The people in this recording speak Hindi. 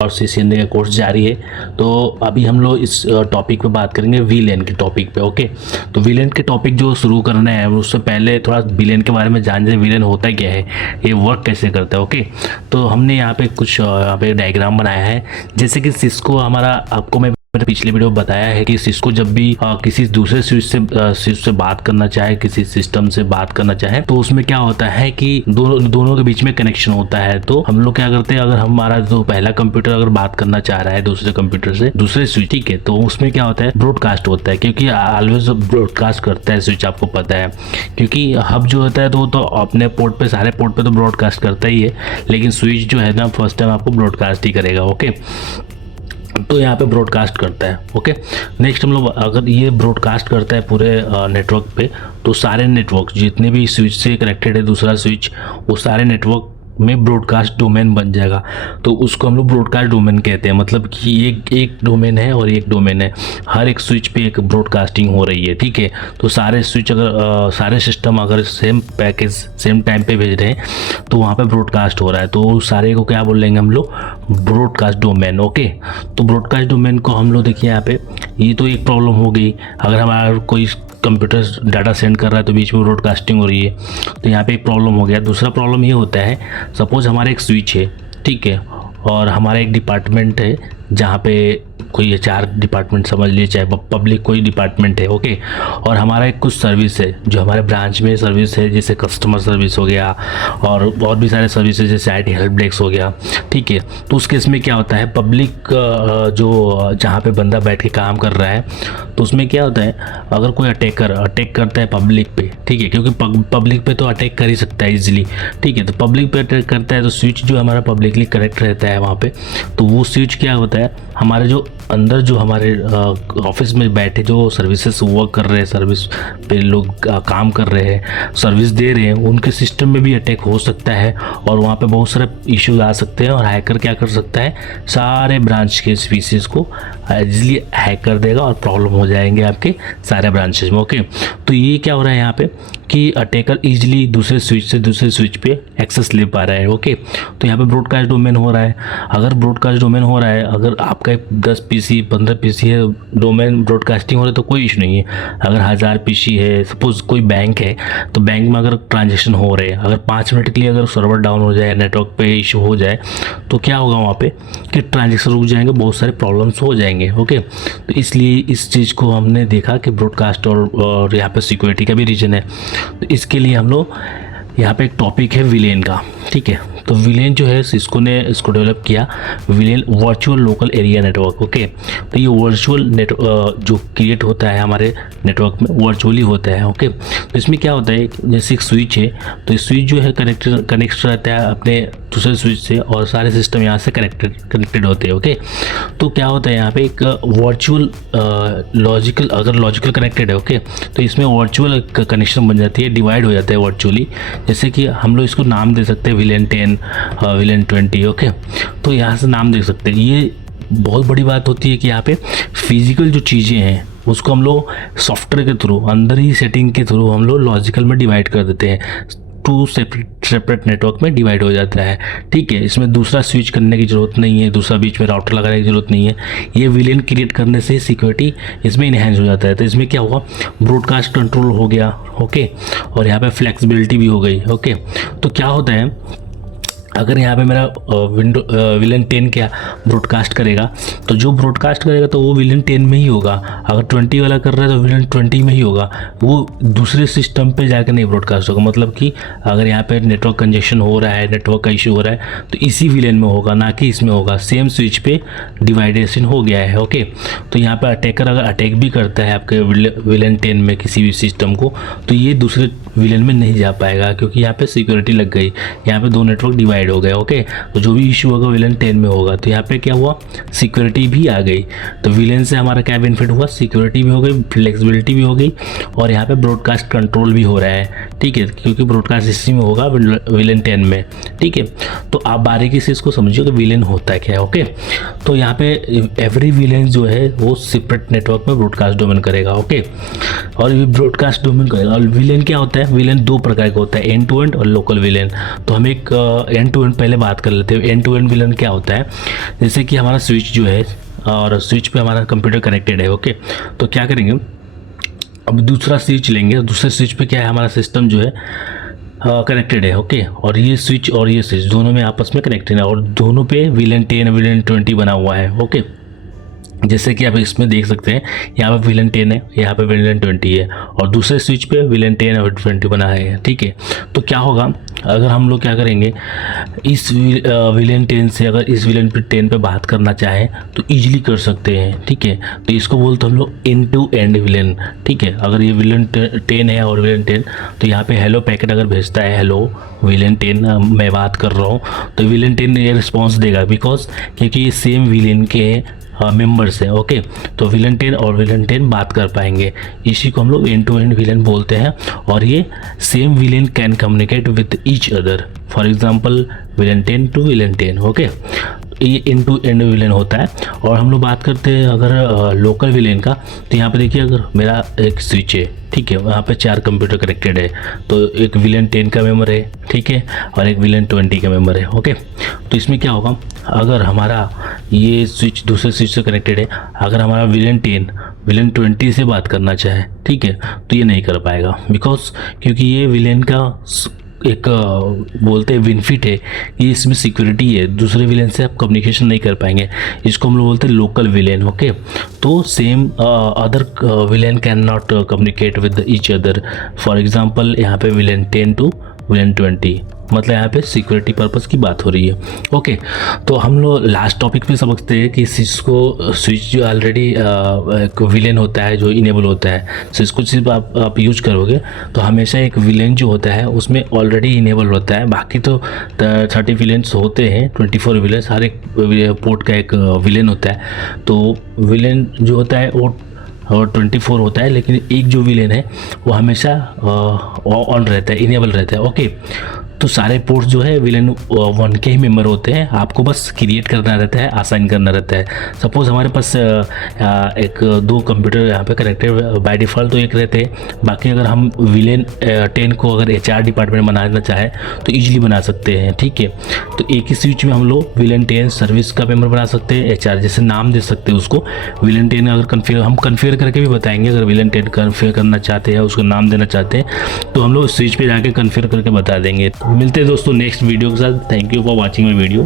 और सीसीएनए का कोर्स जारी है। तो अभी हम लोग इस टॉपिक पे बात करेंगे वीलेन के टॉपिक पे। ओके, तो वीलेन के टॉपिक जो शुरू करना है उससे पहले थोड़ा वीलेन के बारे में जान जाए, वीलेन होता क्या है, ये वर्क कैसे करता है। ओके, तो हमने यहाँ पे कुछ यहाँ पे डायग्राम बनाया है। जैसे कि सिस्को हमारा, आपको मैं पिछले वीडियो में बताया है कि सिस्को जब भी किसी दूसरे स्विच से बात करना चाहे, किसी सिस्टम से बात करना चाहे, तो उसमें क्या होता है कि दोनों के बीच में कनेक्शन होता है। तो हम लोग क्या करते हैं, अगर हमारा जो पहला कंप्यूटर अगर बात करना चाह रहा है दूसरे कंप्यूटर से, दूसरे स्विच, ठीक है, तो उसमें क्या होता है, ब्रॉडकास्ट होता है, क्योंकि ऑलवेज ब्रॉडकास्ट करता है स्विच, आपको पता है। क्योंकि हब जो होता है तो अपने पोर्ट पे, सारे पोर्ट पे तो ब्रॉडकास्ट करता ही है, लेकिन स्विच जो है ना फर्स्ट टाइम आपको ब्रॉडकास्ट ही करेगा। ओके, तो यहाँ पे ब्रॉडकास्ट करता है। ओके, नेक्स्ट हम लोग, अगर ये ब्रॉडकास्ट करता है पूरे नेटवर्क पे, तो सारे नेटवर्क जितने भी स्विच से कनेक्टेड है दूसरा स्विच, वो सारे नेटवर्क में ब्रॉडकास्ट डोमेन बन जाएगा। तो उसको हम लोग ब्रॉडकास्ट डोमेन कहते हैं। मतलब कि एक डोमेन है और एक डोमेन है, हर एक स्विच पे एक ब्रॉडकास्टिंग हो रही है, ठीक है। तो सारे स्विच अगर सारे सिस्टम अगर सेम पैकेज सेम टाइम पे भेज रहे हैं, तो वहाँ पे ब्रॉडकास्ट हो रहा है, तो सारे को क्या बोलेंगे हम लोग, ब्रॉडकास्ट डोमेन। ओके, तो ब्रॉडकास्ट डोमेन को हम लोग देखिए यहाँ पे, ये तो एक प्रॉब्लम हो गई। अगर हमारा कोई कंप्यूटर डाटा सेंड कर रहा है तो बीच में ब्रॉडकास्टिंग हो रही है, तो यहाँ पे एक प्रॉब्लम हो गया। दूसरा प्रॉब्लम ये होता है, सपोज हमारा एक स्विच है, ठीक है, और हमारा एक डिपार्टमेंट है जहाँ पे कोई HR डिपार्टमेंट समझ लीजिए, चाहे पब्लिक कोई डिपार्टमेंट है। ओके, और हमारा एक कुछ सर्विस है जो हमारे ब्रांच में सर्विस है, जैसे कस्टमर सर्विस हो गया और भी सारे सर्विसेज जैसे IT हेल्प डेस्क हो गया, ठीक है। तो उस केस में क्या होता है, पब्लिक जो जहाँ पे बंदा बैठ के काम कर रहा है, तो उसमें क्या होता है, अगर कोई अटैक करता है पब्लिक पे, ठीक है, क्योंकि पब्लिक पे तो अटैक कर ही सकता है इजीली, ठीक है। तो पब्लिक पे अटैक करता है तो स्विच जो हमारा पब्लिकली कनेक्ट रहता है वहाँ पे, तो वो स्विच क्या होता है, हमारे जो अंदर जो हमारे ऑफिस में बैठे जो सर्विसेज वर्क कर रहे हैं, सर्विस पे लोग काम कर रहे हैं, सर्विस दे रहे हैं, उनके सिस्टम में भी अटैक हो सकता है और वहाँ पे बहुत सारे इश्यूज आ सकते हैं। और हैकर क्या कर सकता है, सारे ब्रांच के स्पीसीज को इजीली हैक कर देगा और प्रॉब्लम हो जाएंगे आपके सारे ब्रांचेज में। ओके, तो ये क्या हो रहा है यहाँ पे कि अटैकर इजीली दूसरे स्विच से दूसरे स्विच पे एक्सेस ले पा रहा है। ओके, तो यहाँ पे ब्रॉडकास्ट डोमेन हो रहा है। अगर ब्रॉडकास्ट डोमेन हो रहा है, अगर आपका 10 PC 15 PC है, डोमेन ब्रॉडकास्टिंग हो रहा है, तो कोई इशू नहीं है। अगर 1000 PC है, सपोज कोई बैंक है, तो बैंक में अगर ट्रांजेक्शन हो रहे हैं, अगर 5 मिनट के लिए अगर सर्वर डाउन हो जाए, नेटवर्क पे इशू हो जाए, तो क्या होगा वहाँ पे कि ट्रांजेक्शन रुक जाएंगे, बहुत सारे प्रॉब्लम्स हो जाएंगे। ओके, तो इसलिए इस चीज़ को हमने देखा कि ब्रॉडकास्ट और यहाँ पे सिक्योरिटी का भी रीजन है। तो इसके लिए हम लोग यहाँ पे एक टॉपिक है विलेन का, ठीक है। तो विलेन जो है सिस्को ने इसको डेवलप किया, villain virtual local area network. Okay, तो ये वर्चुअल जो क्रिएट होता है हमारे नेटवर्क में, वर्चुअली होता है। ओके, तो इसमें क्या होता है, जैसे एक स्विच है, तो स्विच जो है कनेक्ट रहता है अपने दूसरे स्विच से, और सारे सिस्टम यहाँ से कनेक्टेड होते हैं। ओके, तो क्या होता है यहाँ पे एक वर्चुअल लॉजिकल, अगर लॉजिकल कनेक्टेड है, ओके, तो इसमें वर्चुअल कनेक्शन बन जाती है, डिवाइड हो जाता है वर्चुअली। जैसे कि हम लोग इसको नाम दे सकते हैं विलेन 10, विलेन 20। ओके, तो यहाँ से नाम दे सकते हैं। ये बहुत बड़ी बात होती है कि यहाँ पे फिजिकल जो चीज़ें हैं उसको हम लोग सॉफ्टवेयर के थ्रू, अंदर ही सेटिंग के थ्रू हम लोग लॉजिकल में डिवाइड कर देते हैं, 2 सेपरेट नेटवर्क में डिवाइड हो जाता है, ठीक है। इसमें दूसरा स्विच करने की ज़रूरत नहीं है, दूसरा बीच में राउटर लगाने की ज़रूरत नहीं है। ये विलेन क्रिएट करने से सिक्योरिटी इसमें इनहेंस हो जाता है। तो इसमें क्या हुआ, ब्रॉडकास्ट कंट्रोल हो गया, ओके, और यहाँ पे फ्लेक्सिबिलिटी भी हो गई। ओके, तो क्या होता है, अगर यहाँ पे मेरा विलेन 10 क्या ब्रॉडकास्ट करेगा, तो जो ब्रॉडकास्ट करेगा तो वो विलेन 10 में ही होगा। अगर 20 वाला कर रहा है तो विलेन 20 में ही होगा, वो दूसरे सिस्टम पे जाकर नहीं ब्रॉडकास्ट होगा। मतलब कि अगर यहाँ पे नेटवर्क कंजेशन हो रहा है, नेटवर्क का इशू हो रहा है, तो इसी विलेन में होगा, ना कि इसमें होगा। सेम स्विच पे डिवाइडेशन हो गया है। ओके, तो यहाँ पे अटैकर अगर अटैक भी करता है आपके विलेन 10 में किसी भी सिस्टम को, तो ये दूसरे विलेन में नहीं जा पाएगा, क्योंकि यहाँ पे सिक्योरिटी लग गई, यहाँ पे 2 नेटवर्क डिवाइड हो गए। ओके, तो जो भी इशू होगा विलेन 10 में होगा। तो यहाँ पे क्या हुआ, सिक्योरिटी भी आ गई। तो विलेन से हमारा क्या बेनिफिट हुआ, सिक्योरिटी भी हो गई, फ्लेक्सिबिलिटी भी हो गई, और यहाँ पे ब्रॉडकास्ट कंट्रोल भी हो रहा है, ठीक है, क्योंकि ब्रॉडकास्ट इसी में होगा विलेन 10 में, ठीक है। तो आप बारीकी से इसको समझिए कि विलेन होता है क्या है। ओके, तो यहाँ पे एवरी विलेन जो है वो सेपरेट नेटवर्क में ब्रॉडकास्ट डोमेन करेगा। ओके, और ये ब्रॉडकास्ट डोमेन करेगा। और विलेन क्या होता होता है विलेन दो प्रकार का होता है, एंड टू एंड और लोकल विलेन। तो हम एक एंड टू एंड पहले बात कर लेते हैं। एंड टू एंड विलेन क्या होता है, जैसे कि हमारा स्विच जो है और स्विच पे हमारा कंप्यूटर कनेक्टेड है, ओके। तो क्या करेंगे, अब दूसरा स्विच लेंगे, दूसरे स्विच पे क्या है, हमारा सिस्टम जो है कनेक्टेड है, ओके। और ये स्विच और ये स्विच दोनों में आपस में कनेक्टेड है और दोनों पे विलेन 10 विलेन 20 बना हुआ है, ओके। जैसे कि आप इसमें देख सकते हैं, यहाँ पे विलेन 10 है, यहाँ पे विलेन 20 है और दूसरे स्विच पे विलेन 10 और 20 बना है, ठीक है। तो क्या होगा, अगर हम लोग क्या करेंगे, इस विलेन 10 से अगर इस विलेन 10 पे बात करना चाहें तो ईजिली कर सकते हैं, ठीक है। तो इसको बोलते हम लोग एंड टू एंड विलेन, ठीक है। अगर ये विलेन 10 है और विलेन 10, तो यहाँ पे हेलो पैकेट अगर भेजता है, हेलो विलेन 10 मैं बात कर रहा हूँ, तो विलेन 10 ये रिस्पॉन्स देगा, बिकॉज क्योंकि ये सेम विलेन के मेंबर्स हैं, ओके। तो विलेन 10 और विलेन 10 बात कर पाएंगे, इसी को हम लोग एंड टू एंड विलेन बोलते हैं। और ये same VLAN can communicate with each other, for example VLAN 10 to VLAN 10, okay. ये एंड टू एंड विलेन होता है। और हम लोग बात करते हैं अगर लोकल विलेन का, तो यहाँ पे देखिए, अगर मेरा एक स्विच है, ठीक है, वहाँ पे 4 कंप्यूटर कनेक्टेड है, तो एक विलेन 10 का मेंबर है, ठीक है, और एक विलेन 20 का मेंबर है, ओके। तो इसमें क्या होगा, अगर हमारा ये स्विच दूसरे स्विच से कनेक्टेड है, अगर हमारा विलेन 10 विलेन 20 से बात करना चाहे, ठीक है, तो ये नहीं कर पाएगा, बिकॉज क्योंकि ये विलेन का एक बोलते हैं बेनिफिट है कि इसमें सिक्योरिटी है, दूसरे विलेन से आप कम्युनिकेशन नहीं कर पाएंगे, इसको हम लोग बोलते हैं लोकल विलेन, ओके। तो same other villain can not communicate with each other, for example यहाँ पे विलेन 10 टू विलेन 20, मतलब यहाँ पे सिक्योरिटी पर्पस की बात हो रही है, ओके। तो हम लोग लास्ट टॉपिक पे समझते हैं कि स्विच जो ऑलरेडी एक विलेन होता है जो इनेबल होता है, सो इसको सिर्फ आप यूज करोगे तो हमेशा एक विलेन जो होता है उसमें ऑलरेडी इनेबल होता है। बाकी तो 30 विलेन्स होते हैं, 24 विलेन्स, हर एक पोर्ट का एक विलेन होता है। तो विलेन जो होता है वो और 24 होता है, लेकिन एक जो विलेन है वो हमेशा ऑन रहता है, इनेबल रहता है, ओके। तो सारे पोर्ट्स जो है विलेन 1 के ही मेंबर होते हैं, आपको बस क्रिएट करना रहता है, असाइन करना रहता है। सपोज हमारे पास एक 2 कंप्यूटर यहाँ पे कनेक्टेड बाय डिफ़ॉल्ट तो एक रहते हैं, बाकी अगर हम विलेन 10 को अगर HR डिपार्टमेंट बनाना चाहें तो ईजिली बना सकते हैं, ठीक है। तो एक ही स्विच में हम लोग विलेन 10 सर्विस का मेंबर बना सकते हैं, HR जैसे नाम दे सकते हैं उसको। विलेन 10 अगर कन्फिगर करके भी बताएंगे, अगर विलेन 10 कन्फिगर करना चाहते हैं, उसको नाम देना चाहते हैं, तो हम लोग स्विच पे जाके कन्फिगर करके बता देंगे। मिलते हैं दोस्तों नेक्स्ट वीडियो के साथ। Thank you for watching my video.